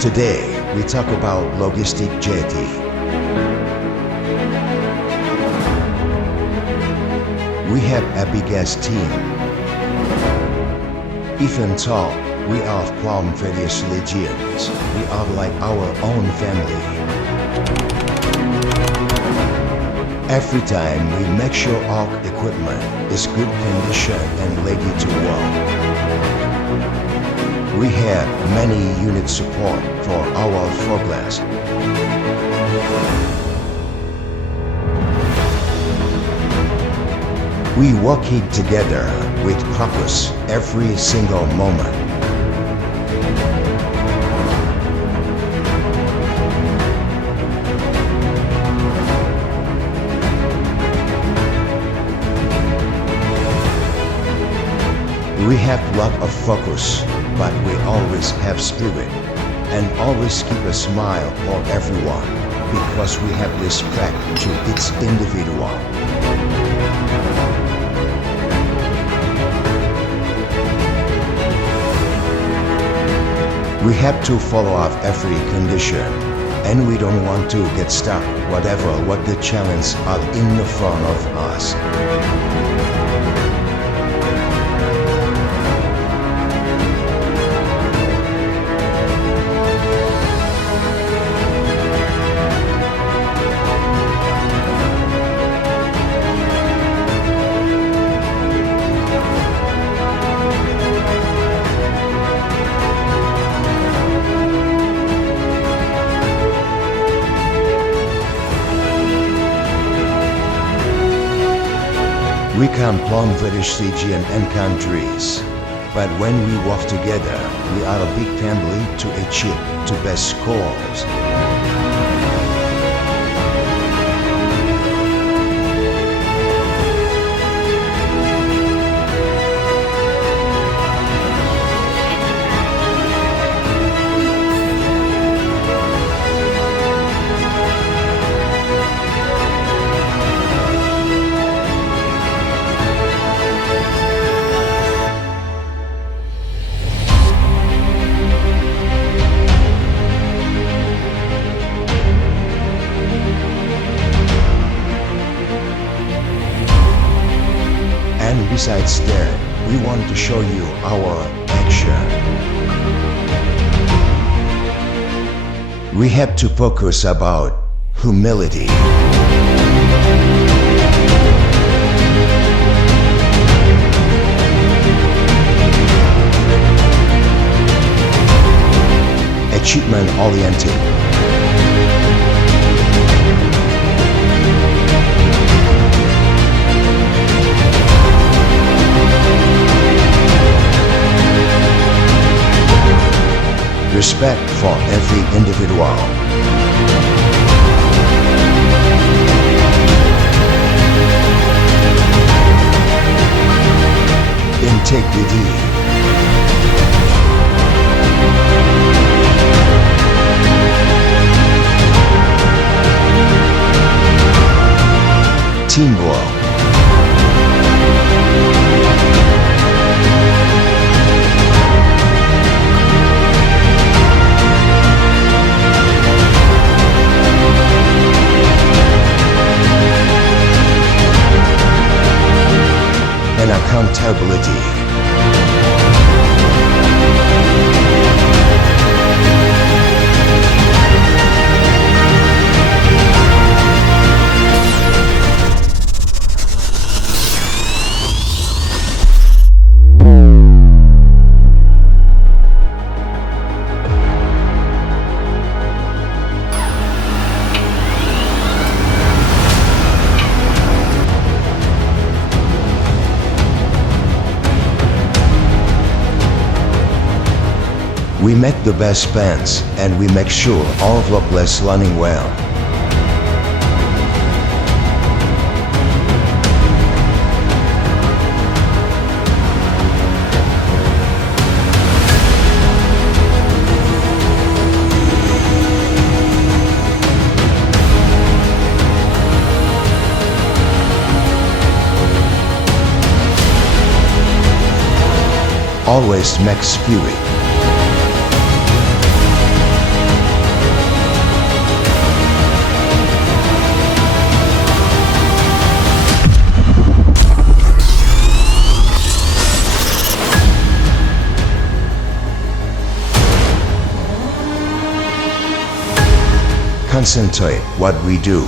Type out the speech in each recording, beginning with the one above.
Today, we talk about logistic Jetty. We have a biggest team. Even though we are from various legions, we are like our own family. Every time we make sure our equipment is good condition and ready to work. We have many unit support for our progress. We working together with purpose every single moment. We have lot of focus, but we always have spirit and always keep a smile for everyone because we have respect to each individual. We have to follow up every condition, and we don't want to get stuck whatever what the challenges are in the front of us. We come from various regions and countries, but when we work together, we are a big family to achieve the best scores. And besides that, we want to show you our action. We have to focus about humility. Achievement oriented. Respect for every individual. Integrity. Teamwork. And accountability. We make the best plans and we make sure all workplace running well. Always make spirit. concentrate what we do.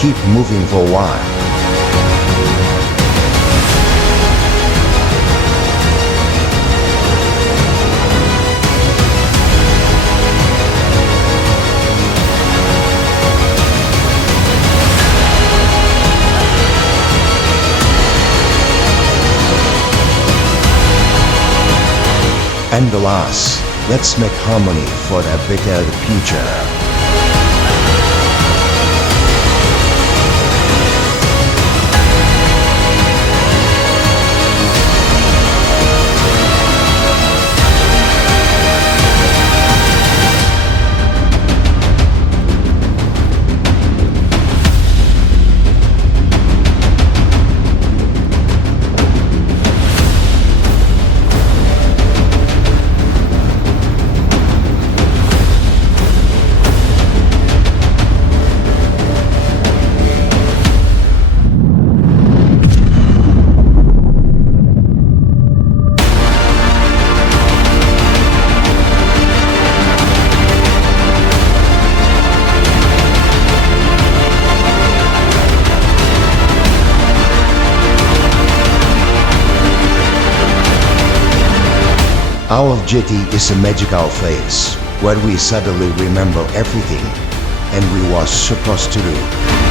Keep moving for a while. And the last, let's make harmony for a better future. Our Jetty is a magical place where we suddenly remember everything and we were supposed to do.